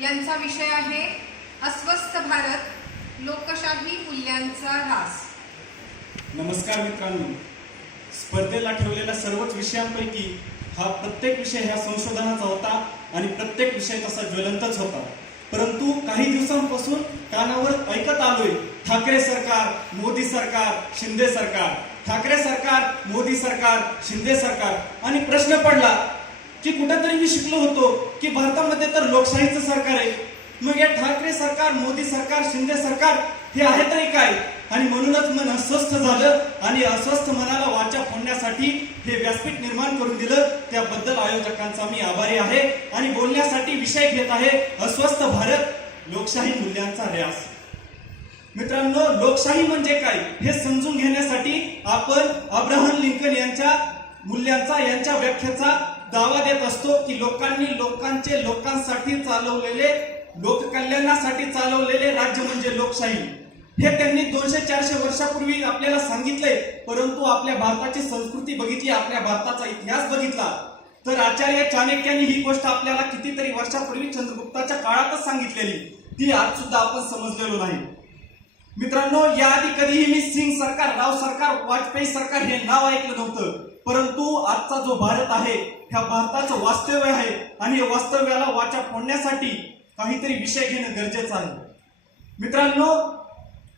यांचा विषय आहे अस्वस्थ भारत, लोकशाही मूल्यांचा ऱ्हास. नमस्कार मित्रांनो, स्पर्धेला ठेवलेल्या सर्वच विषयांपैकी हा प्रत्येक विषय ह्या संशोधनाचा होता आणि प्रत्येक विषय तसा ज्वलंतच होता. परंतु काही दिवसांपासून कानावर ऐकत आलोय ठाकरे सरकार, मोदी सरकार, शिंदे सरकार, ठाकरे सरकार, मोदी सरकार, शिंदे सरकार. आणि प्रश्न पडला की कुठेतरी मी शिकलो होतो की भारतामध्ये तर लोकशाहीचं सरकार आहे, मग या ठाकरे सरकार, मोदी सरकार, शिंदे सरकार हे आहे तरी काय? आणि म्हणूनच मन अस्वस्थ झालं आणि अस्वस्थ मनाला वाचा फोडण्यासाठी हे व्यासपीठ निर्माण करून दिलं. त्याबद्दल आयोजकांचा मी आभारी आहे आणि बोलण्यासाठी विषय घेत आहे अस्वस्थ भारत, लोकशाही मूल्यांचा ऱ्हास. मित्रांनो, लोकशाही म्हणजे काय हे समजून घेण्यासाठी आपण अब्राहम लिंकन यांच्या मूल्यांचा, यांच्या व्याख्येचा दावा देत असतो की लोकांनी लोकांसाठी चालवलेले, लोककल्याणासाठी चालवलेले राज्य म्हणजे लोकशाही. हे त्यांनी 200-400 वर्षापूर्वी आपल्याला सांगितले. परंतु आपल्या भारताची संस्कृती बघितली, आपल्या भारताचा इतिहास बघितला तर आचार्य चाणक्यांनी ही गोष्ट आपल्याला कितीतरी वर्षापूर्वी चंद्रगुप्ताच्या काळातच सांगितलेली, ती आज सुद्धा आपण समजलेलो नाही. मित्रांनो, याआधी कधीही मी सिंग सरकार, राव सरकार, वाजपेयी सरकार हे नाव ऐकलं नव्हतं. परंतु आजचा जो भारत आहे, ह्या भारताचं वास्तव्य आहे आणि या वास्तव्याला वाचा फोडण्यासाठी काहीतरी विषय घेणं गरजेचं आहे. मित्रांनो,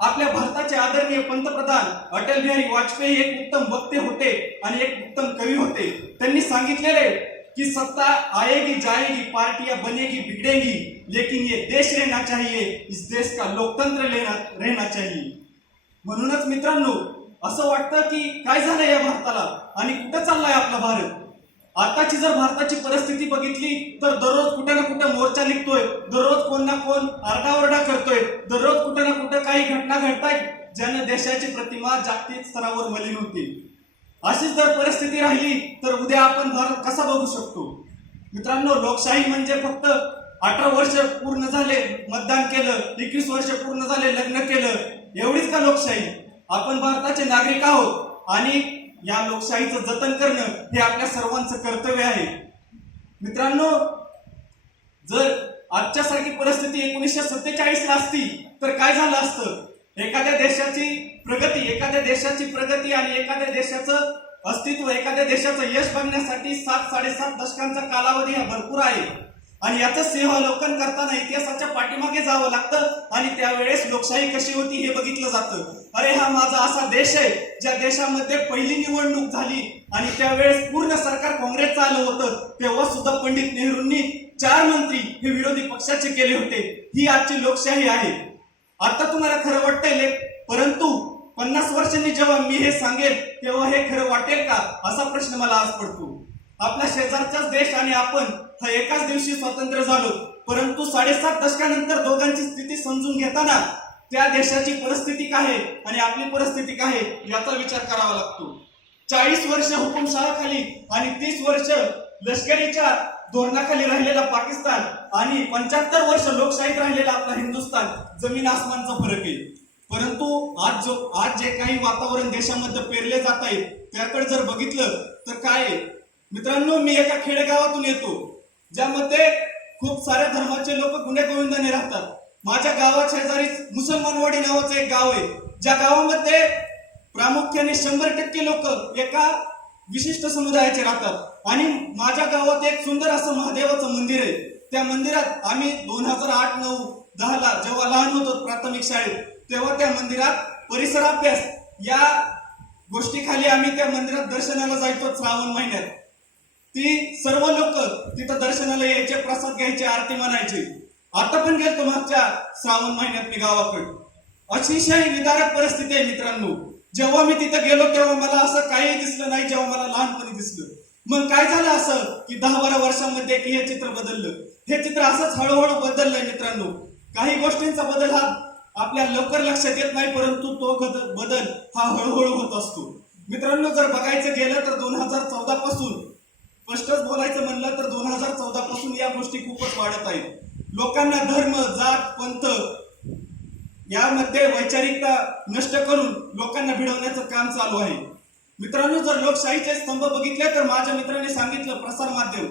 आपल्या भारताचे आदरणीय पंतप्रधान अटल बिहारी वाजपेयी एक उत्तम वक्ते होते आणि एक उत्तम कवी होते. त्यांनी सांगितलेले की सत्ता आएगी जाएगी, पार्टियां बनेगी बिगड़ेगी, लेकिन ये देश रहना चाहिए, इस देश का लोकतंत्र रहना चाहिए. म्हणूनच मित्रांनो, असं वाटतं की काय झालंय या भारताला आणि कुठं चाललाय आपला भारत. आताची जर भारताची परिस्थिती बघितली तर दररोज कुठे ना कुठे मोर्चा निघतोय, दररोज कोण ना कोण आरडाओरडा करतोय, दररोज कुठे ना कुठे काही घटना घडतायत ज्याने देशाची प्रतिमा जागतिक स्तरावर मलिन होते. अशीच जर परिस्थिती राहिली तर उद्या आपण भारत कसा बघू शकतो. मित्रांनो, लोकशाही म्हणजे फक्त 18 वर्ष पूर्ण झाले मतदान केलं, 21 वर्ष पूर्ण झाले लग्न केलं, एवढीच का लोकशाही? आपण भारताचे नागरिक आहोत आणि या लोकशाहीचं जतन करणं हे आपल्या सर्वांचं कर्तव्य आहे. मित्रांनो, जर आजच्या सारखी परिस्थिती 1947 ला असती तर काय झालं असतं? एखाद्या देशाची प्रगती आणि एखाद्या देशाचं अस्तित्व, एखाद्या देशाचं यश बघण्यासाठी 7-7.5 दशकांचा कालावधी हा भरपूर आहे आणि याचं सिंहावलोकन करताना इतिहासाच्या पाठीमागे जावं लागतं आणि त्यावेळेस लोकशाही कशी होती हे बघितलं जातं. अरे, हा माझा असा देश आहे ज्या देशामध्ये पहिली निवडणूक झाली आणि त्यावेळेस पूर्ण सरकार काँग्रेसचं आलं होतं, तेव्हा सुद्धा पंडित नेहरूंनी 4 मंत्री हे विरोधी पक्षाचे केले होते. ही आजची लोकशाही आहे. आता तुम्हाला खरं वाटतंय, परंतु 50 वर्षांनी जेव्हा मी हे सांगेल तेव्हा हे खरं वाटेल का, असा प्रश्न मला आज पडतो. आपल्या शेजारचाच देश आणि आपण हा एकाच दिवशी स्वतंत्र झालो, परंतु 7.5 दशकानंतर दोघांची स्थिती समजून घेताना त्या देशाची परिस्थिती काय आहे आणि आपली परिस्थिती काय आहे याचा विचार करावा लागतो. 40 वर्ष हुकुमशाहाखाली आणि 30 वर्ष लष्करीच्या धोरणाखाली राहिलेला पाकिस्तान आणि 75 वर्ष लोकशाहीत राहिलेला आपला हिंदुस्थान, जमीन आसमानचा फरक आहे. परंतु आज जे काही वातावरण देशामध्ये पेरले जात आहे त्याकडे जर बघितलं तर काय आहे? मित्रांनो, मी एका खेडेगावातून येतो ज्यामध्ये खूप साऱ्या धर्माचे लोक गुण्यागोविंदाने राहतात. माझ्या गावात शेजारीच मुसलमानवाडी नावाचं एक गाव आहे, ज्या गावामध्ये प्रामुख्याने 100% लोक एका विशिष्ट समुदायाचे राहतात आणि माझ्या गावात एक सुंदर असं महादेवाचं मंदिर आहे. त्या मंदिरात आम्ही 2008, 9, 10 ला जेव्हा लहान होतो प्राथमिक शाळेत, तेव्हा त्या मंदिरात परिसर अभ्यास या गोष्टीखाली आम्ही त्या मंदिरात दर्शनाला जायचो श्रावण महिन्यात. ती सर्व लोक तिथं दर्शनाला यायचे, प्रसाद घ्यायचे, आरती म्हणायचे. आता पण गेलतो मागच्या श्रावण महिन्यात मी गावाकडे. अतिशय विदारक परिस्थिती आहे मित्रांनो. जेव्हा मी तिथं गेलो तेव्हा मला असं काही दिसलं नाही जेव्हा मला लहानपणी दिसलं. मग काय झालं असं की 10-12 वर्षांमध्ये की हे चित्र बदललं? हे चित्र असंच हळूहळू बदललंय मित्रांनो. काही गोष्टींचा बदल हा आपल्या लवकर लक्षात येत नाही, परंतु तो बदल हा हळूहळू होत असतो. मित्रांनो, जर बघायचं गेलं तर 2014 पासून, स्पष्टच बोलायचं म्हणलं तर 2014 पासून या गोष्टी खूपच वाढत आहेत. लोकांना धर्म, जात, पंथ यामध्ये वैचारिकता नष्ट करून लोकांना भिडवण्याचं काम चालू आहे. मित्रांनो, जर लोकशाहीचे स्तंभ बघितले तर माझ्या मित्रांनी सांगितलं प्रसार माध्यम.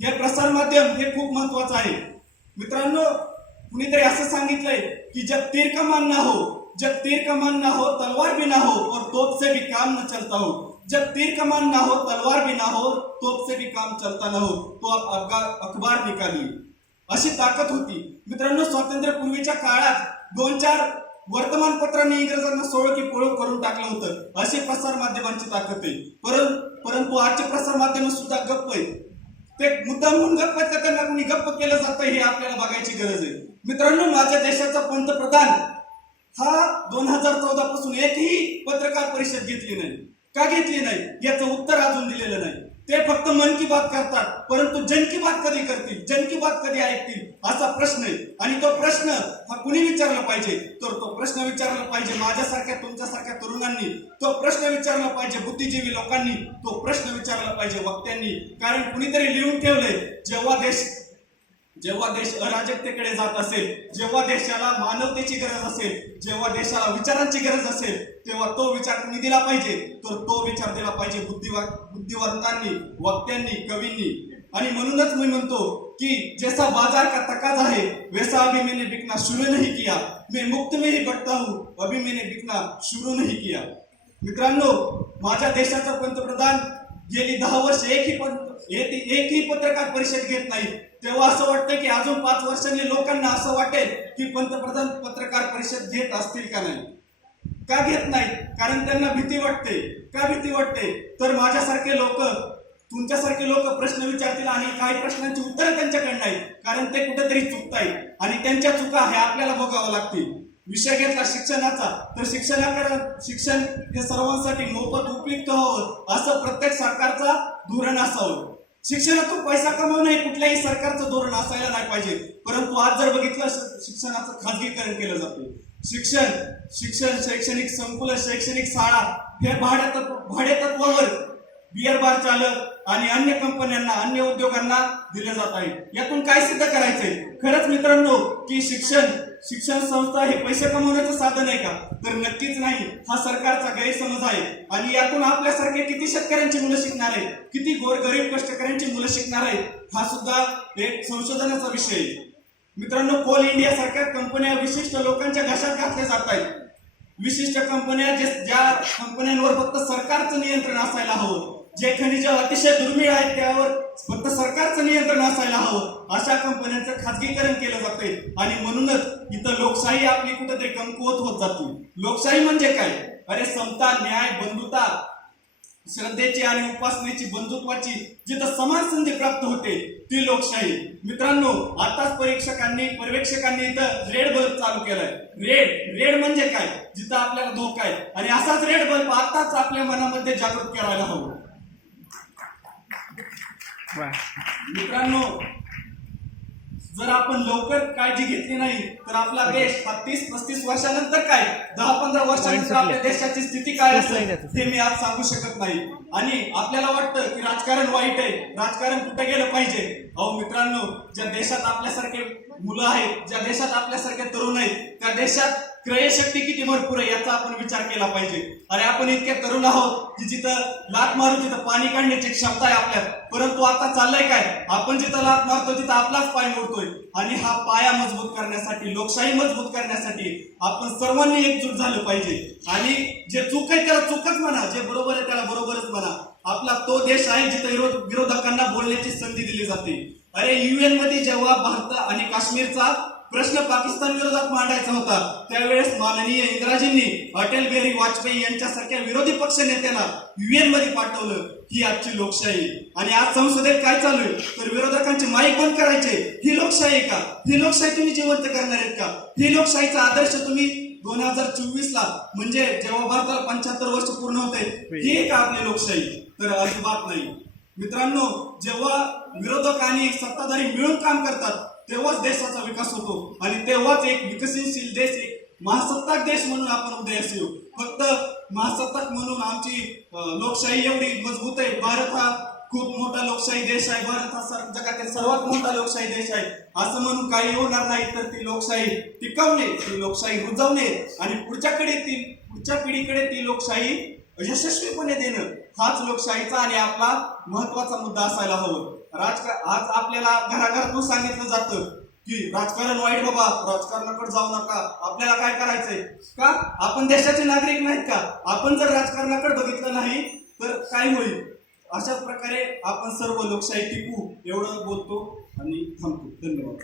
हे प्रसार माध्यम हे खूप महत्वाचं आहे. मित्रांनो, कुणीतरी असं सांगितलंय की जब तीर कमान ना हो, जब तीर कमान ना हो तलवार भी ना हो और तोप से भी काम न चलता हो, जब तीर कमान ना हो तलवार भी ना हो तोप से भी काम चलता ना हो तो आप अखबार निकालिए. अशी ताकद होती. मित्रांनो, स्वातंत्र्यपूर्वीच्या काळात 2-4 वर्तमानपत्रांनी इंग्रजांना सोळ की पळू करून टाकलं होतं. अशी प्रसार माध्यमांची ताकद आहे. परंतु आजचे प्रसार माध्यम सुद्धा गप्प आहेत. ते मुद्दाम म्हणून गप्प आहेत का त्यांना कोणी गप्प केलं जातं हे आपल्याला बघायची गरज आहे. मित्रांनो, माझ्या देशाचा पंतप्रधान हा 2014 पासून एकही पत्रकार परिषद घेतली नाही. का घेतली नाही याचं उत्तर अजून दिलेलं नाही. ते फक्त मन की बात करतात, परंतु जन की बात कधी करतील, जन की बात कधी ऐकतील असा प्रश्न आहे. आणि तो प्रश्न हा कुणी विचारला पाहिजे, तर तो प्रश्न विचारला पाहिजे माझ्यासारख्या तुमच्यासारख्या तरुणांनी, तो प्रश्न विचारला पाहिजे बुद्धिजीवी लोकांनी, तो प्रश्न विचारला पाहिजे वक्त्यांनी. कारण कुणीतरी लिहून ठेवलंय, जेव्हा देश अराजकतेकडे जात असेल, जेव्हा देशाला मानवतेची गरज असेल, जेव्हा देशाला विचारांची गरज असेल, तेव्हा तो विचार कुणी दिला पाहिजे, तर तो विचार दिला पाहिजे बुद्धिवंतांनी, वक्त्यांनी, कवींनी. आणि म्हणूनच मी म्हणतो की जैसा बाजार का तकाजा है वैसा अभी मैंने बिकना शुरू नहीं किया, मैं मुफ्त में ही बटता हूं, अभी मैंने बिकना शुरू नहीं किया. मित्रांनो, माझ्या देशाचा पंतप्रधान गेली 10 वर्ष एकही पत्रकार परिषद घेत नाही. तेव्हा असं वाटतं की अजून 5 वर्षांनी लोकांना असं वाटेल की पंतप्रधान पत्रकार परिषद घेत असतील का नाही. का घेत नाही? कारण त्यांना भीती वाटते. का भीती वाटते? तर माझ्यासारखे लोक, तुमच्यासारखे लोक प्रश्न विचारतील आणि काही प्रश्नांची उत्तरं त्यांच्याकडे नाहीत, कारण ते कुठेतरी चुकतायत आणि त्यांच्या चुका हे आपल्याला भोगाव्या लागतील. विषय घेतला शिक्षणाचा, तर शिक्षण हे सर्वांसाठी मोफत उपयुक्त व्हावं असं प्रत्येक सरकारचा धोरण असावं. शिक्षणातून पैसा कमवणं हे कुठल्याही सरकारचं धोरण असायला नाही पाहिजे. परंतु आज जर बघितलं, शिक्षणाचं खाजगीकरण केलं जातं. शिक्षण शैक्षणिक संकुल, शैक्षणिक शाळा हे भाडेतत्वावर बिअर बार चालक आणि अन्य कंपन्यांना, अन्य उद्योगांना दिले जात आहे. यातून काय सिद्ध करायचंय? खरंच मित्रांनो की शिक्षण संस्था हे पैसे कमवण्याचं साधन आहे का? तर नक्कीच नाही. हा सरकारचा गैरसमज आहे. आणि यातून आपल्यासारखे किती शेतकऱ्यांची मुलं शिकणार आहेत, किती गोरगरीब कष्टकऱ्यांची मुलं शिकणार आहेत, हा सुद्धा एक संशोधनाचा विषय आहे. मित्रांनो, कोल इंडिया सारख्या कंपन्या विशिष्ट लोकांच्या घशात घातल्या जात आहेत. विशिष्ट कंपन्या, ज्या कंपन्यांवर फक्त सरकारचं नियंत्रण असायला हवं, जे खनिज अतिशय दुर्मिळ आहेत त्यावर फक्त सरकारचं नियंत्रण असायला हवं, अशा कंपन्यांचं खाजगीकरण केलं जातंय. आणि म्हणूनच इथं लोकशाही आपली कुठेतरी कमकुवत होत जाते. लोकशाही म्हणजे काय? अरे समता, न्याय, बंधुता, श्रद्धेची आणि उपासनेची, बंधुत्वाची जिथं समान संधी प्राप्त होते ती लोकशाही. मित्रांनो, आताच पर्यवेक्षकांनी इथं रेड बल्ब चालू केलाय. रेड म्हणजे काय? जिथं आपल्याला धोका आहे. आणि असाच रेड बल्ब आताच आपल्या मनामध्ये जागृत करायला हवं. मित्रांनो, जर आपण लवकर काळजी घेतली नाही तर आपला देश 30-35 वर्षानंतर काय, 10-15 वर्षानंतर आपल्या देशाची स्थिती काय असेल हे मी आज सांगू शकत नाही. आणि आपल्याला वाटतं की राजकारण वाईट आहे, राजकारण कुठे गेलं पाहिजे. अहो मित्रांनो, ज्या देशात आपल्यासारखे मुलं आहेत, ज्या देशात आपल्यासारखे तरुण आहेत, त्या देशात क्रयशक्ती किती भरपूर आहे याचा आपण विचार केला पाहिजे. अरे आपण इतके तरुण आहोत की जिथं लात मारू तिथं पाणी काढण्याची क्षमता आहे आपल्यात, परंतु आता चाललंय काय, आपण जिथं लात मारतो तिथं आपलाच पाय मोडतोय. आणि हा पाया मजबूत करण्यासाठी, लोकशाही मजबूत करण्यासाठी आपण सर्वांनी एकजूट झालं पाहिजे. आणि जे चूक आहे त्याला चूकच म्हणा, जे बरोबर आहे त्याला बरोबरच म्हणा. आपला तो देश आहे जिथं विरोधकांना बोलण्याची संधी दिली जाते. अरे UN मध्ये जेव्हा भारत आणि काश्मीरचा प्रश्न पाकिस्तान विरोधात मांडायचा होता त्यावेळेस माननीय इंदिराजींनी अटल बिहारी वाजपेयी यांच्यासारख्या विरोधी पक्ष नेत्याला UN मध्ये पाठवलं. ही आजची लोकशाही. आणि आज संसदेत काय चालू आहे, तर विरोधकांचे माईक बंद करायचे. ही लोकशाही का? ही लोकशाही तुम्ही जिवंत करणार आहेत का? ही लोकशाहीचा आदर्श तुम्ही 2024 ला, म्हणजे जेव्हा भारताला 75 वर्ष पूर्ण होते, ही का आपली लोकशाही? तर अजिबात नाही. मित्रांनो, जेव्हा विरोधक आणि सत्ताधारी मिळून काम करतात तेव्हाच देशाचा विकास होतो आणि तेव्हाच एक विकसनशील देश, एक महासत्ताक देश म्हणून आपण उदयास येऊ. फक्त महासत्ताक म्हणून आमची लोकशाही एवढी मजबूत आहे, भारत हा खूप मोठा लोकशाही देश आहे, भारत हा जगातील सर्वात मोठा लोकशाही देश आहे असं म्हणून काही होणार नाही. तर ती लोकशाही टिकवणे, ती लोकशाही रुजवणे आणि पुढच्या पिढीकडे ती लोकशाही यशस्वीपणे देणं हाच लोकशाहीचा आणि आपला महत्वाचा मुद्दा असायला हवं. आज आपल्याला घराघरातून सांगितलं जातं की राजकारण वाईट बाबा, राजकारणाकडे जाऊ नका, आपल्याला काय करायचंय का? आपण देशाचे नागरिक नाहीत का? आपण जर राजकारणाकडे बघितलं नाही तर काय होईल? अशा प्रकारे आपण सर्व लोकशाही टिकू एवढं बोलतो आणि थांबतो. धन्यवाद.